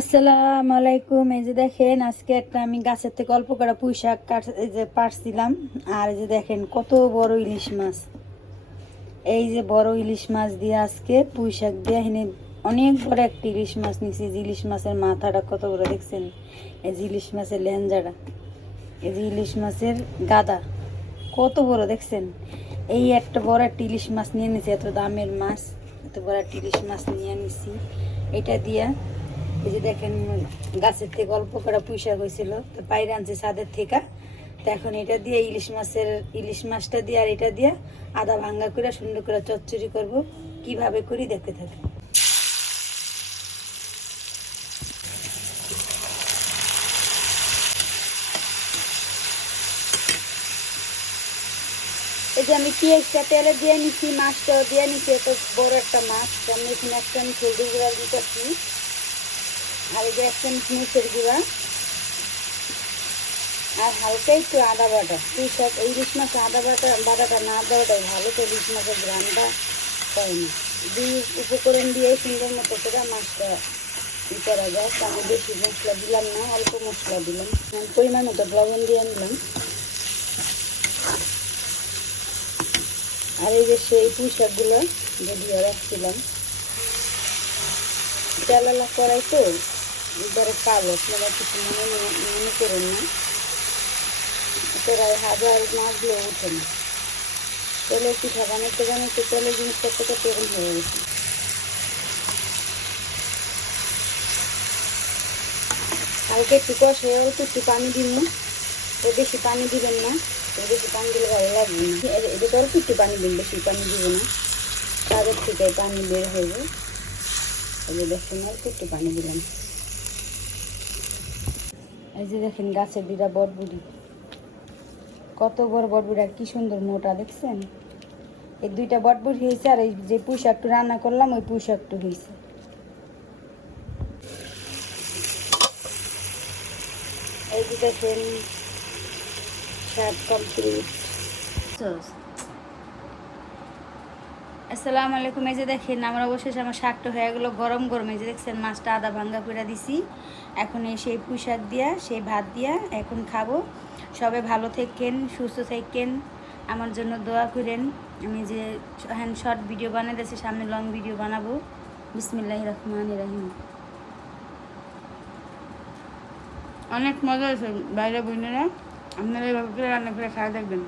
আসসালামু আলাইকুম। এই যে দেখেন আজকে একটা আমি গাছের থেকে অল্প করে পুঁই শাক এই যে পাড়ছিলাম। আর এই যে দেখেন কত বড় ইলিশ মাছ, এই যে বড় ইলিশ মাছ দিয়ে আজকে পুঁই শাক দিয়ে এখানে অনেক বড় একটা ইলিশ মাছ নিছি। যে ইলিশ মাছের মাথাটা কত বড় দেখছেন, এই যে ইলিশ মাছের লেঞ্জাটা, এই যে ইলিশ মাছের গাদা কত বড় দেখছেন। এই একটা বড় একটা ইলিশ মাছ নিয়ে নিছি, এত দামের মাছ, এত বড় একটা ইলিশ মাছ নিয়ে নিছি। এটা দিয়া এই যে দেখেন গাছের থেকে অল্প করে পুঁই শাক হয়েছিল, তো বাইরে আনছে ছাদের থেকে। তো এখন এটা দিয়ে ইলিশ মাছটা দিয়ে আর এটা দিয়ে আদা ভাঙ্গা করে সুন্দর করে চচ্চড়ি করব। কিভাবে করি দেখতে থাকি। এই যে আমি পেঁয়াজটা তেলে দিয়ে নিচ্ছি, মাছটাও দিয়ে নিচ্ছি, এত বড় একটা মাছ। আমি এখানে একটা হলদি গুঁড়া দিতেছি, আর এই যে একটা মরিচের গুঁড়া, আর হালকা একটু আদা বাটা। পুঁই শাক ইলিশ মাছে আদা বাটাটা না দেওয়াটাই ভালো, তো ইলিশ মাছের গ্রামটা হয় না। দুই উপকরণ দিয়ে সুন্দর মতো করে মাছটা ই করা যায়। তো আমি বেশি মশলা দিলাম না, অল্প মশলা দিলাম, পরিমাণ মতো লবণ দিয়ে নিলাম। আর এই যে সেই পুঁই শাকগুলো দিয়ে রাখছিলাম, তেলালা করাই তো এবারে কালো, আপনারা কিছু মনে করেন না, প্রায় হাজার মাছগুলো উঠে না। তেলে পিঠা বানাইতে বানাইতে তেলের জিনিসটা কত তেল হয়ে গেছে। হালকা একটু কষে অল্প একটু পানি দিন না, তো বেশি পানি দিবেন না, বেশি পানি দিলে ভালো লাগবে না। এটা অল্প একটু পানি দিন, বেশি পানি দিব না, তাদের থেকে পানি বের হয়ে। এই যে দেখেন অল্প একটু পানি দিলাম। এই যে দেখেন গাছের দুটা বটবুড়ি, কত বড় বটবুড়ি আর কি সুন্দর মোটা দেখছেন। এই দুইটা বটবুড়ি হয়েছে, আর এই যে পুঁই শাকটু রান্না করলাম ওই পুঁই শাকটু হয়েছে। এই যে দেখেন শাক কমপ্লিট। আসসালামু আলাইকুম। এই যে দেখেন আমার অবশেষে আমার শাকটা হয়ে গেলো গরম গরম। এই যে দেখছেন মাছটা আদা ভাঙ্গা করে দিছি। এখন এই সেই পুঁই শাক দিয়া সেই ভাত দিয়া এখন খাবো। সবাই ভালো থাকেন, সুস্থ থাকেন, আমার জন্য দোয়া করেন। আমি যে হ্যাঁ শর্ট ভিডিও বানাইতেছি, সামনে লং ভিডিও বানাবো। বিসমিল্লাহির রহমানির রহিম। অনেক মজা হয়েছে বাইরে বোনেরা, আপনারা এইভাবে করে রান্না করে খাওয়া দেখবেন।